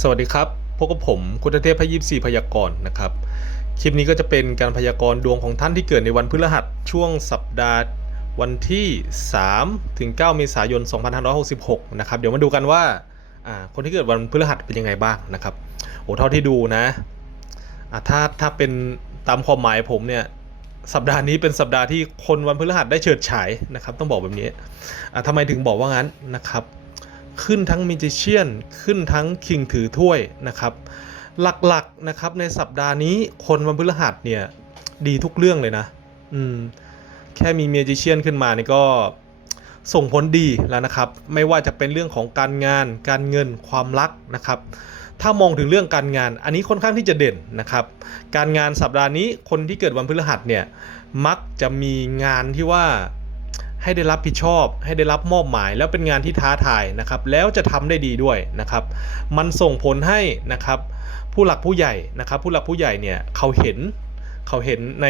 สวัสดีครับพบกับผมคุณเทพพยิบสี่พยากรณ์นะครับ คลิปนี้ก็จะเป็นการพยากรณ์ดวงของท่านที่เกิดในวันพฤหัสช่วงสัปดาห์วันที่3ถึง9เมษายน 2566 นะครับ เดี๋ยวมาดูกันว่าคนที่เกิดวันพฤหัสเป็นยังไงบ้างนะครับโอ้เท่าที่ดูนะถ้าถ้าเป็นตามความหมายผมเนี่ยสัปดาห์นี้เป็นสัปดาห์ที่คนวันพฤหัสได้เฉิดฉายนะครับ ต้องบอกแบบนี้อ่าทำไมถึงบอกว่างั้นนะครับ ขึ้นทั้งมิจิเชียนขึ้นทั้งคิงถือถ้วยนะครับ หลักๆนะครับในสัปดาห์นี้คนวันพฤหัสเนี่ยดีทุกเรื่องเลยนะ อืม แค่มีเมจิเชียนขึ้นมานี่ก็ส่งผลดีแล้วนะครับ ไม่ว่าจะเป็นเรื่องของการงาน การเงินความรักนะครับ ถ้ามองถึงเรื่องการงาน อันนี้ค่อนข้างที่จะเด่นนะครับ การงานสัปดาห์นี้คนที่เกิดวันพฤหัสเนี่ยมักจะมีงานที่ว่า ให้ได้รับผิดชอบ ให้ได้รับมอบหมาย แล้วเป็นงานที่ท้าทายนะครับ แล้วจะทำได้ดีด้วยนะครับ มันส่งผลให้นะครับ ผู้หลักผู้ใหญ่นะครับ ผู้หลักผู้ใหญ่เนี่ยเขาเห็นเขาเห็นใน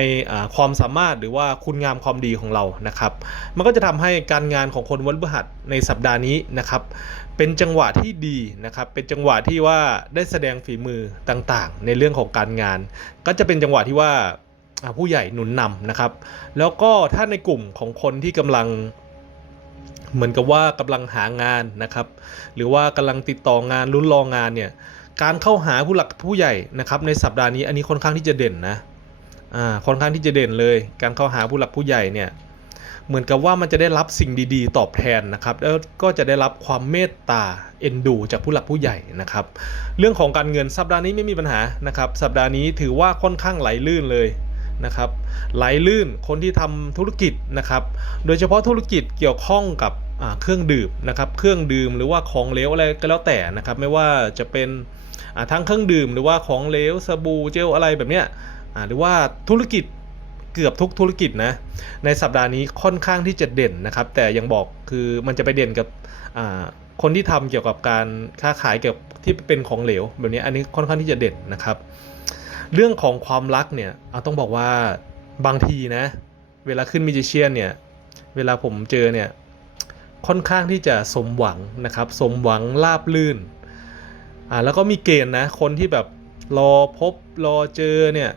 ความสามารถหรือว่าคุณงามความดีของเรานะครับ มันก็จะทำให้การงานของคนวันพฤหัสในสัปดาห์นี้นะครับ เป็นจังหวะที่ดีนะครับ เป็นจังหวะที่ว่าได้แสดงฝีมือต่างๆ ในเรื่องของการงาน ก็จะเป็นจังหวะที่ว่า ผู้ใหญ่หนุนนำนะครับ แล้วก็ถ้าในกลุ่มของคนที่กำลังเหมือนกับว่ากำลังหางานนะครับ หรือว่ากำลังติดต่องานลุ้นรองานเนี่ยการเข้าหาผู้หลักผู้ใหญ่นะครับ ในสัปดาห์นี้อันนี้ค่อนข้างที่จะเด่นนะอ่าค่อนข้างที่จะเด่นเลย การเข้าหาผู้หลักผู้ใหญ่เนี่ยเหมือนกับว่ามันจะได้รับสิ่งดีๆ ตอบแทนนะครับ แล้วก็จะได้รับความเมตตาเอ็นดูจากผู้หลักผู้ใหญ่นะครับ เรื่องของการเงินสัปดาห์นี้ไม่มีปัญหานะครับ สัปดาห์นี้ถือว่าค่อนข้างไหลลื่นเลย นะครับไหลลื่นคนที่ทำธุรกิจนะครับ โดยเฉพาะธุรกิจเกี่ยวข้องกับเครื่องดื่มนะครับ เครื่องดื่มหรือว่าของเหลวอะไรก็แล้วแต่นะครับ ไม่ว่าจะเป็นทั้งเครื่องดื่ม หรือว่าของเหลวสบู่เจลอะไรแบบเนี้ยหรือว่าธุรกิจเกือบทุกธุรกิจนะในสัปดาห์นี้ค่อนข้างที่จะเด่นนะครับ แต่ยังบอกคือมันจะไปเด่นกับคนที่ทำเกี่ยวกับการค้าขายเกี่ยวกับที่เป็นของเหลว แบบนี้อันนี้ค่อนข้างที่จะเด่นนะครับ เรื่องของความรักเนี่ยเอาต้องบอกว่าบางทีนะ เวลาขึ้นมิจิเชียนเนี่ย เวลาผมเจอเนี่ย ค่อนข้างที่จะสมหวังนะครับ สมหวังลาบลื่นอ่าแล้วก็มีเกณฑ์นะ คนที่แบบรอพบรอเจอเนี่ย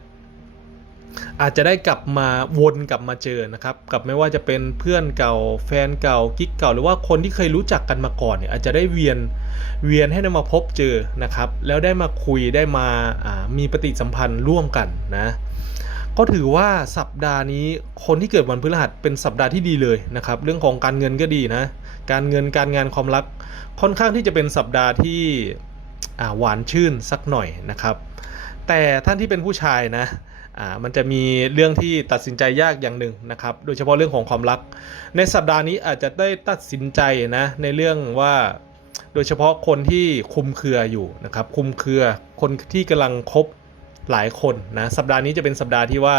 อาจจะได้กลับมาวนกลับมาเจอนะครับกับไม่ว่าจะเป็นเพื่อนเก่าแฟนเก่ากิ๊กเก่า หรือว่าคนที่เคยรู้จักกันมาก่อนเนี่ยอาจจะได้เวียนเวียนให้ได้มาพบเจอนะครับ แล้วได้มาคุยได้มาามีปฏิสัมพันธ์ร่วมกันนะก็ถือว่าสัปดาห์นี้คนที่เกิดวันพฤหัสเป็นสัปดาห์ที่ดีเลยนะครับ เรื่องของการเงินก็ดีนะ การเงินการงานความรัก ค่อนข้างที่จะเป็นสัปดาห์ที่หวานชื่นสักหน่อยนะครับ แต่ท่านที่เป็นผู้ชายนะ มันจะมีเรื่องที่ตัดสินใจยากอย่างหนึ่งนะครับ โดยเฉพาะเรื่องของความรัก ในสัปดาห์นี้อาจจะได้ตัดสินใจนะในเรื่องว่า โดยเฉพาะคนที่คุมเครืออยู่นะครับ คุมเครือคนที่กำลังคบหลายคนนะสัปดาห์นี้จะเป็นสัปดาห์ที่ว่า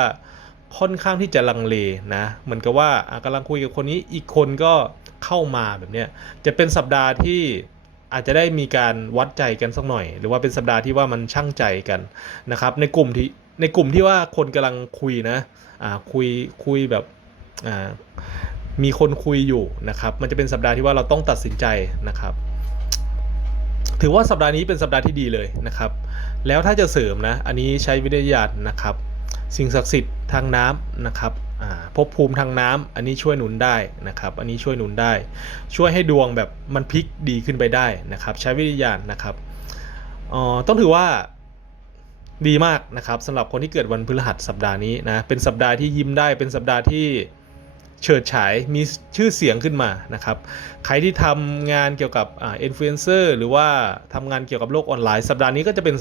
ค่อนข้างที่จะลังเลนะเหมือนกับว่าอะกำลังคุยกับคนนี้อีกคนก็เข้ามาแบบเนี้ยจะเป็นสัปดาห์ที่ อาจจะได้มีการวัดใจกันสักหน่อย หรือว่าเป็นสัปดาห์ที่ว่ามันช่างใจกันนะครับ ในกลุ่มที่ในกลุ่มที่ว่าคนกำลังคุยนะอ่าคุยคุยแบบอ่ามีคนคุยอยู่นะครับ มันจะเป็นสัปดาห์ที่ว่าเราต้องตัดสินใจนะครับ ถือว่าสัปดาห์นี้เป็นสัปดาห์ที่ดีเลยนะครับ แล้วถ้าจะเสริมนะ อันนี้ใช้วิทยาญาณนะครับ สิ่งศักดิ์สิทธิ์ทางน้ำนะครับ อ่าภพภูมิทางน้ำอันนี้ช่วยหนุนได้นะครับ อันนี้ช่วยหนุนได้ ช่วยให้ดวงแบบมันพลิกดีขึ้นไปได้นะครับ ใช้วิทยาญาณนะครับอ๋อต้องถือว่าดีมากนะครับสำหรับคนที่เกิดวันพฤหัสสัปดาห์นี้นะเป็นสัปดาห์ที่ยิ้มได้เป็นสัปดาห์ที่เฉิดฉายมีชื่อเสียงขึ้นมานะครับ ใครที่ทำงานเกี่ยวกับอ่าอินฟลูเอนเซอร์หรือว่าทำงานเกี่ยวกับโลกออนไลน์ สัปดาห์นี้ก็จะเป็น